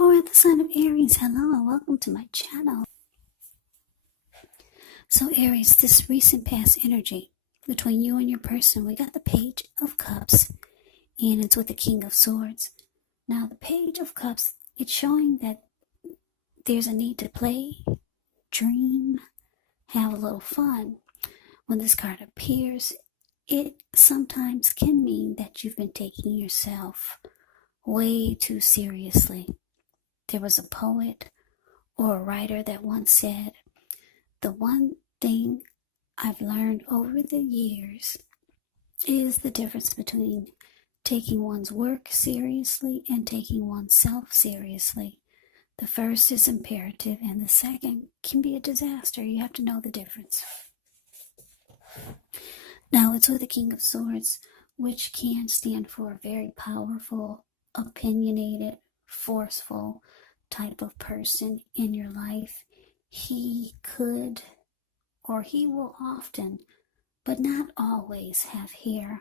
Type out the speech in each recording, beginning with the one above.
For the sign of Aries, hello and welcome to my channel. So Aries, this recent past energy between you and your person, we got the Page of Cups and it's with the King of Swords. Now the Page of Cups, it's showing that there's a need to play, dream, have a little fun. When this card appears, it sometimes can mean that you've been taking yourself way too seriously. There was a poet or a writer that once said, the one thing I've learned over the years is the difference between taking one's work seriously and taking oneself seriously. The first is imperative and the second can be a disaster. You have to know the difference. Now it's with the King of Swords, which can stand for a very powerful, opinionated, forceful type of person in your life. He could, or he will often, but not always, have hair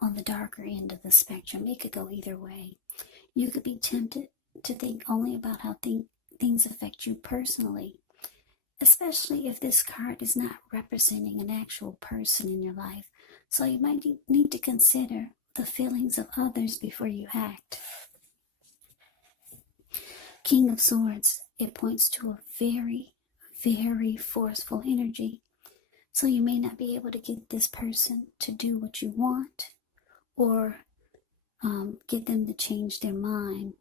on the darker end of the spectrum. It could go either way. You could be tempted to think only about how things affect you personally, especially if this card is not representing an actual person in your life. So you might need to consider the feelings of others before you act. King of Swords, it points to a very, very forceful energy. So you may not be able to get this person to do what you want or get them to change their mind.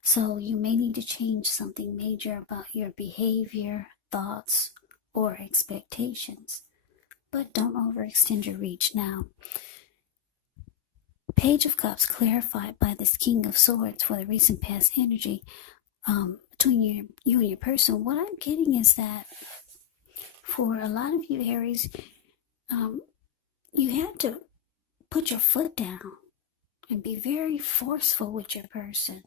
So you may need to change something major about your behavior, thoughts, or expectations. But don't overextend your reach now. Page of Cups clarified by this King of Swords for the recent past energy between you and your person. What I'm getting is that for a lot of you Aries, you have to put your foot down and be very forceful with your person.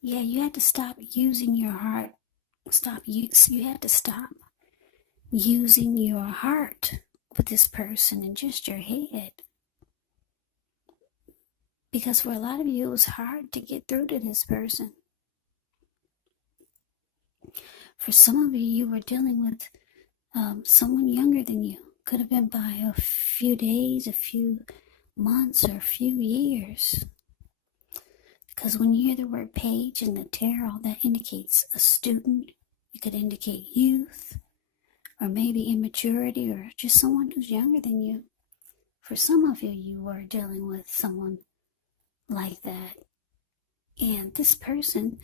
Yeah, you have to stop using your heart. You have to stop using your heart with this person and just your head. Because for a lot of you, it was hard to get through to this person. For some of you, you were dealing with someone younger than you. Could have been by a few days, a few months, or a few years. Because when you hear the word page in the tarot, that indicates a student. It could indicate youth, or maybe immaturity, or just someone who's younger than you. For some of you, you were dealing with someone like that. And this person,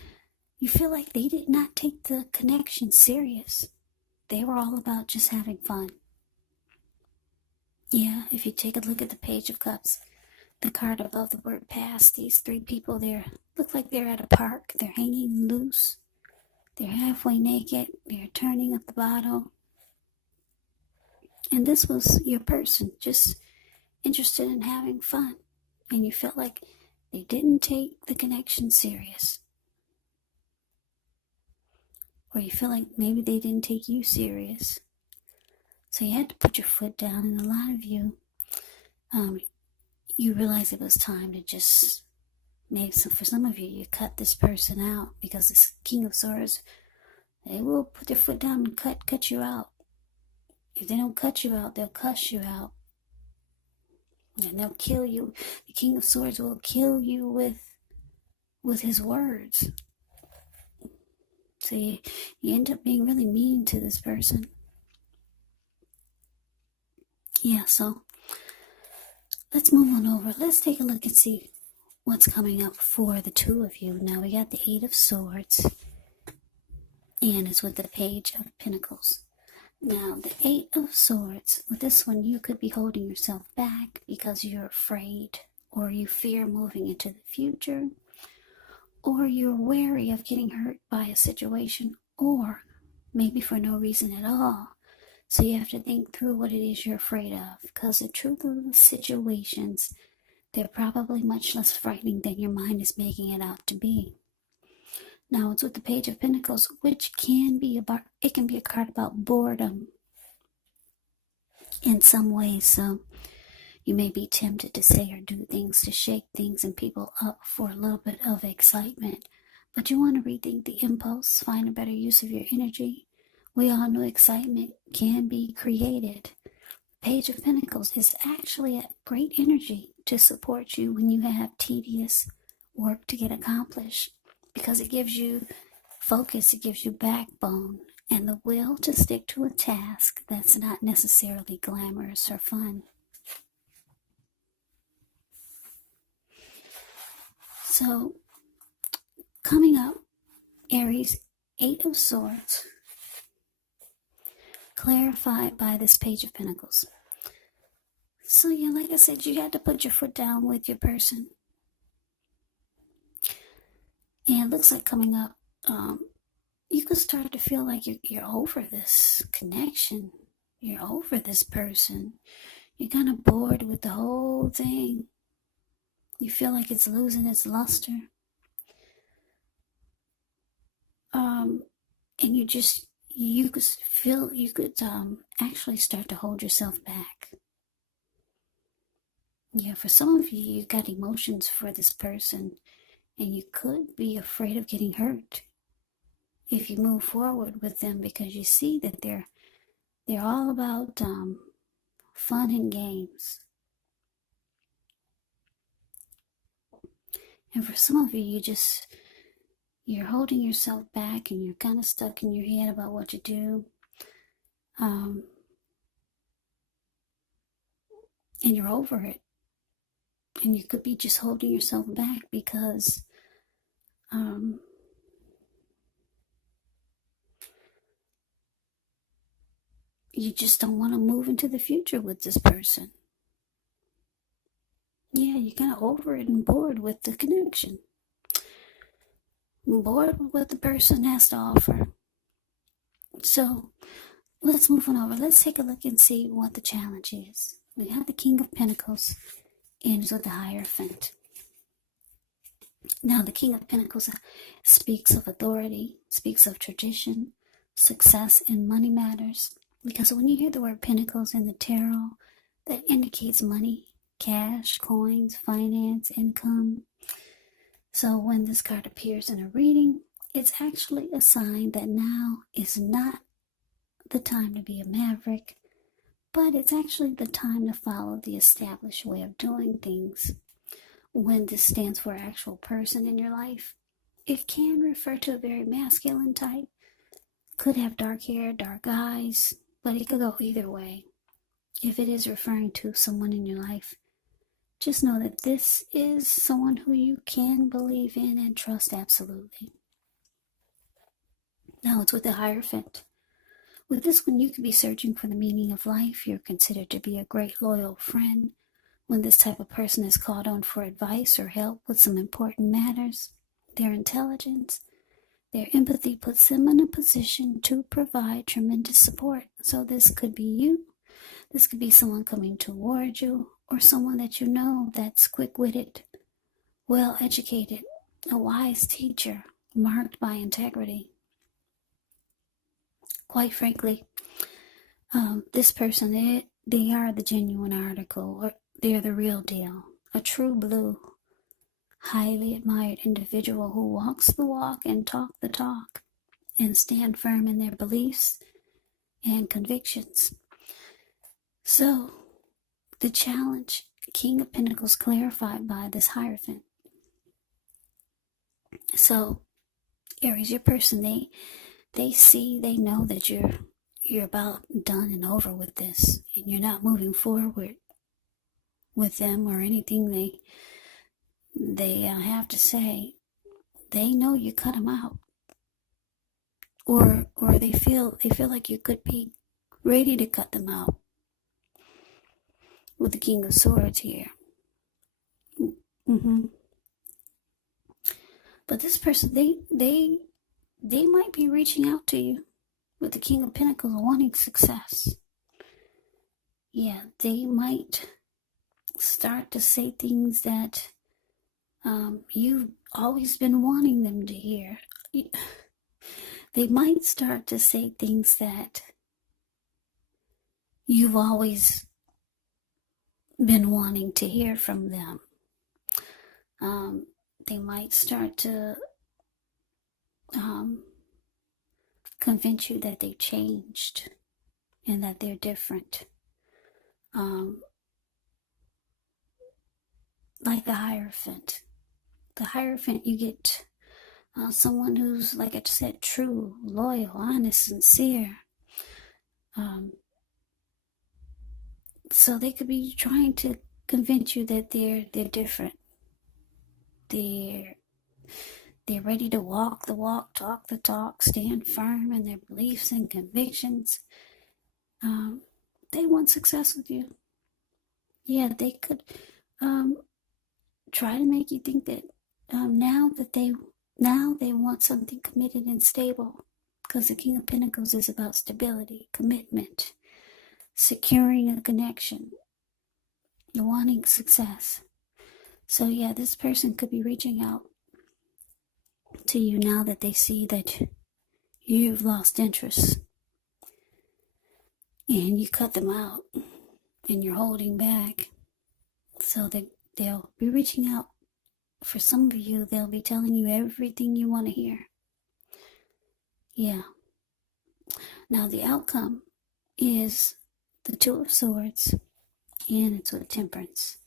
you feel like they did not take the connection serious. They were all about just having fun. Yeah, if you take a look at the Page of Cups, the card above the word past, these three people there look like they're at a park. They're hanging loose. They're halfway naked. They're turning up the bottle. And this was your person, just interested in having fun. And you felt like they didn't take the connection serious. Or you feel like maybe they didn't take you serious. So you had to put your foot down. And a lot of you, you realized it was time to just, maybe for some of you, you cut this person out. Because this King of Swords, they will put their foot down and cut you out. If they don't cut you out, they'll cuss you out. And they'll kill you. The King of Swords will kill you with his words. So you end up being really mean to this person. Yeah, so let's move on over. Let's take a look and see what's coming up for the two of you. Now we got the Eight of Swords. And it's with the Page of Pentacles. Now, the Eight of Swords, with this one, you could be holding yourself back because you're afraid or you fear moving into the future, or you're wary of getting hurt by a situation, or maybe for no reason at all. So you have to think through what it is you're afraid of, because the truth of the situations, they're probably much less frightening than your mind is making it out to be. Now it's with the Page of Pentacles, which can be a card about boredom in some ways. So You may be tempted to say or do things to shake things and people up for a little bit of excitement, but you want to rethink the impulse, find a better use of your energy. We all know excitement can be created. Page of Pentacles is actually a great energy to support you when you have tedious work to get accomplished, because it gives you focus, it gives you backbone, and the will to stick to a task that's not necessarily glamorous or fun. So, coming up, Aries, 8 of Swords, clarified by this Page of Pentacles. So yeah, like I said, you had to put your foot down with your person. And it looks like coming up, you could start to feel like you're over this connection. You're over this person. You're kind of bored with the whole thing. You feel like it's losing its luster. And you could actually start to hold yourself back. Yeah, for some of you, you've got emotions for this person, and you could be afraid of getting hurt if you move forward with them, because you see that they're all about fun and games. And for some of you, you're holding yourself back, and you're kind of stuck in your head about what to do. And you're over it. And you could be just holding yourself back because you just don't want to move into the future with this person. Yeah, you're kind of over it and bored with the connection. Bored with what the person has to offer. So let's move on over. Let's take a look and see what the challenge is. We have the King of Pentacles ends with the Hierophant. Now, the King of Pentacles speaks of authority, speaks of tradition, success, and money matters. Because when you hear the word Pentacles in the tarot, that indicates money, cash, coins, finance, income. So when this card appears in a reading, it's actually a sign that now is not the time to be a maverick, but it's actually the time to follow the established way of doing things. When this stands for an actual person in your life, it can refer to a very masculine type. Could have dark hair, dark eyes, but it could go either way. If it is referring to someone in your life, just know that this is someone who you can believe in and trust absolutely. Now it's with the Hierophant. With this one, you could be searching for the meaning of life. You're considered to be a great loyal friend. When this type of person is called on for advice or help with some important matters, their intelligence, their empathy puts them in a position to provide tremendous support. So this could be you. This could be someone coming toward you, or someone that you know that's quick-witted, well-educated, a wise teacher, marked by integrity. Quite frankly, this person, they are the genuine article, or they're the real deal, a true blue, highly admired individual who walks the walk and talk the talk and stand firm in their beliefs and convictions. So, the challenge, King of Pentacles clarified by this Hierophant. So, Aries, your person, they see, they know that you're about done and over with this, and you're not moving forward with them or anything they have to say. They know you cut them out, or they feel like you could be ready to cut them out with the King of Swords here. But this person, they might be reaching out to you with the King of Pentacles, wanting success. Yeah, they might start to say things that you've always been wanting them to hear. They might start to say things that you've always been wanting to hear from them. They might start to convince you that they changed and that they're different. Like the Hierophant. The Hierophant, you get someone who's, like I said, true, loyal, honest, sincere. So they could be trying to convince you that they're different. They're ready to walk the walk, talk the talk, stand firm in their beliefs and convictions. They want success with you. Yeah, they could try to make you think that now they want something committed and stable, because the King of Pentacles is about stability, commitment, securing a connection, wanting success. So yeah, this person could be reaching out to you now that they see that you've lost interest and you cut them out and you're holding back. So they'll be reaching out. For some of you, they'll be telling you everything you want to hear. Yeah. Now the outcome is the Two of Swords, and it's with Temperance.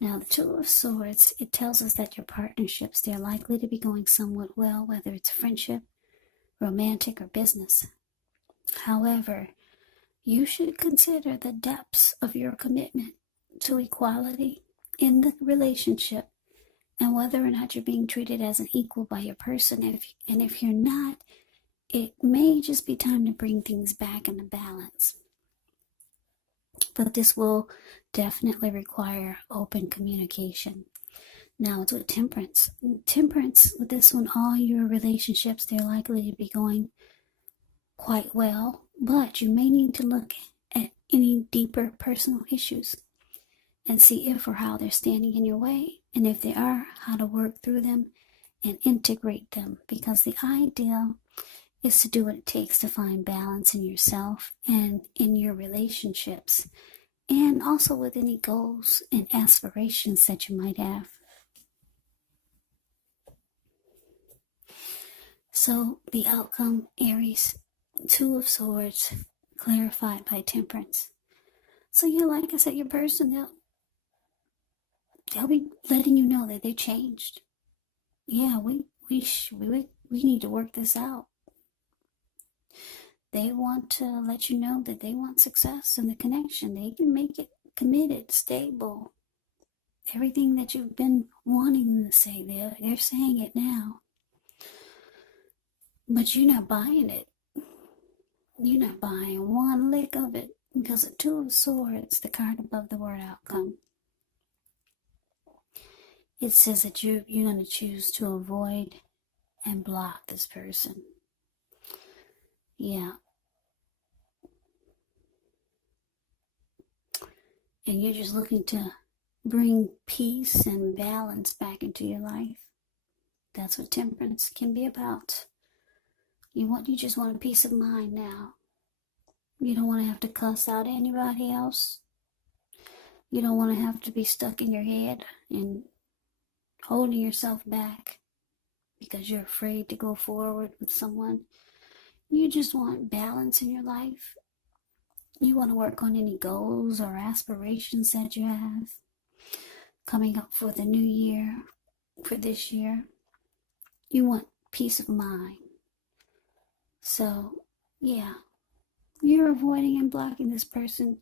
Now the Two of Swords, it tells us that your partnerships, they're likely to be going somewhat well, whether it's friendship, romantic, or business. However, you should consider the depths of your commitment to equality in the relationship, and whether or not you're being treated as an equal by your person. If you're not, it may just be time to bring things back into balance. But this will definitely require open communication. Now it's with Temperance. Temperance, with this one, all your relationships, they're likely to be going quite well, but you may need to look at any deeper personal issues and see if or how they're standing in your way, and if they are, how to work through them and integrate them, because the ideal is to do what it takes to find balance in yourself and in your relationships, and also with any goals and aspirations that you might have. So the outcome, Aries, Two of Swords, clarified by Temperance. So yeah, like I said, your person, they'll be letting you know that they changed. Yeah, we need to work this out. They want to let you know that they want success in the connection. They can make it committed, stable. Everything that you've been wanting them to say, they're saying it now. But you're not buying it. You're not buying one lick of it, because the Two of Swords, the card above the word outcome, it says that you're going to choose to avoid and block this person. Yeah. And you're just looking to bring peace and balance back into your life. That's what Temperance can be about. You just want a peace of mind now. You don't want to have to cuss out anybody else. You don't want to have to be stuck in your head and holding yourself back because you're afraid to go forward with someone. You just want balance in your life. You want to work on any goals or aspirations that you have coming up for the new year, for this year. You want peace of mind. So, yeah, you're avoiding and blocking this person.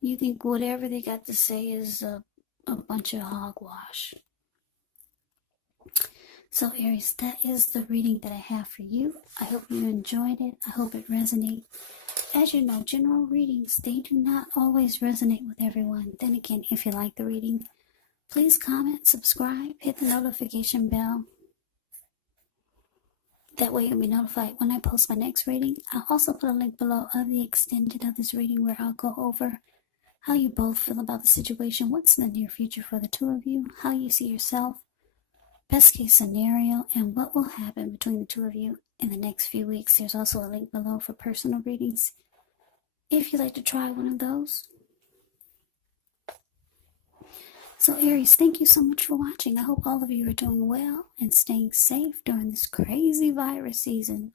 You think whatever they got to say is a bunch of hogwash. So, Aries, that is the reading that I have for you. I hope you enjoyed it. I hope it resonated. As you know, general readings, they do not always resonate with everyone. Then again, if you like the reading, please comment, subscribe, hit the notification bell. That way you'll be notified when I post my next reading. I'll also put a link below of the extended of this reading, where I'll go over how you both feel about the situation, what's in the near future for the two of you, how you see yourself, best case scenario, and what will happen between the two of you in the next few weeks. There's also a link below for personal readings if you'd like to try one of those. So Aries, thank you so much for watching. I hope all of you are doing well and staying safe during this crazy virus season.